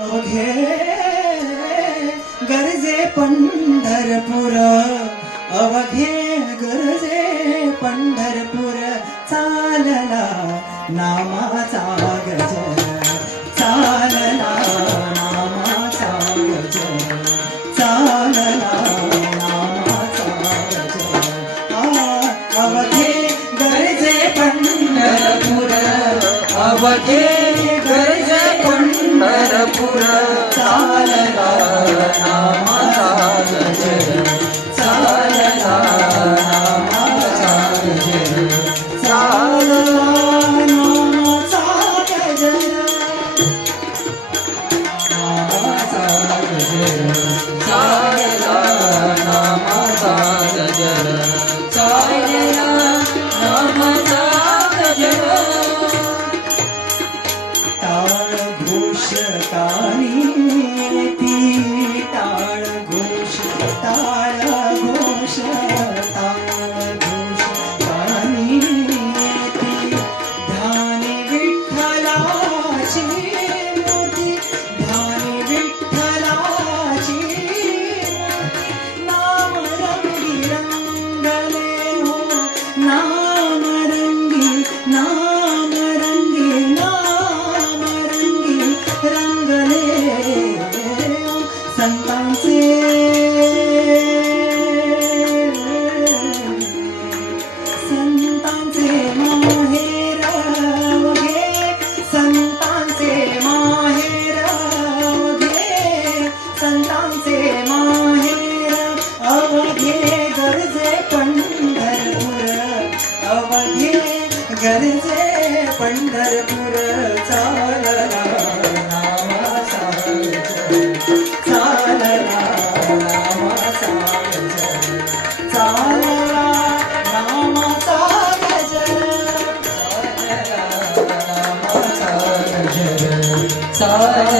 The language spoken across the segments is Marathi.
अघे गरजे पंढरपूर अवघे गरजे पंढरपूर चालला नामाचा गजर चालला नामाचा चालला नामाचा अवघे गरजे पंढरपूर अवघे पुराज पंढरपूर अवघे गरजे पंढरपूर चालला सारा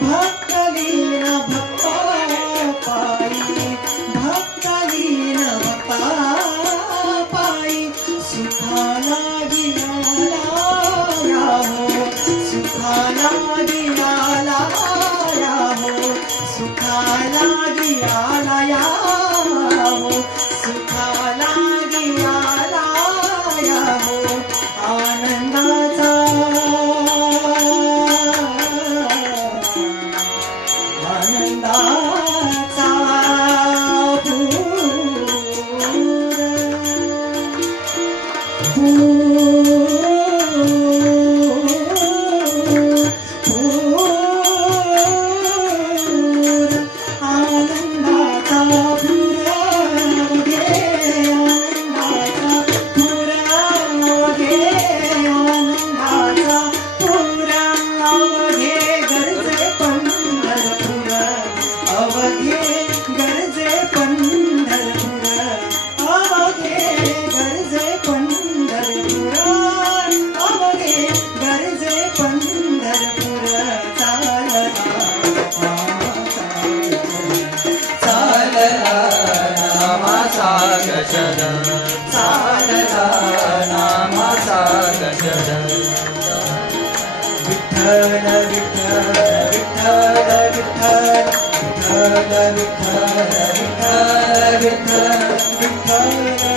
ভাগ Vitthala Vitthala Vitthala Vitthala Vitthala